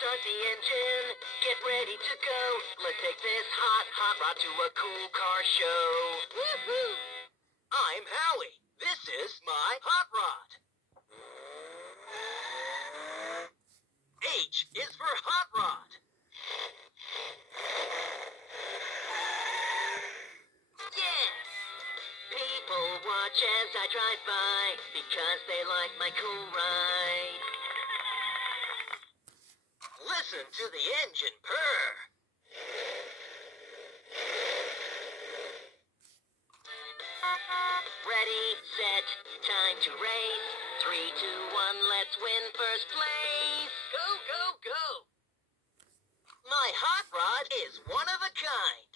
start the engine. Get ready to go. Let's take this hot rod to a cool car show. Woohoo! I'm Howie. This is my hot rod. H is for hot rod. Yeah! People watch as I drive by because they like my cool ride. Listen to the engine purr. Ready, set, time to race. 3, 2, 1, let's win first place. Go, go, go. My hot rod is one of a kind.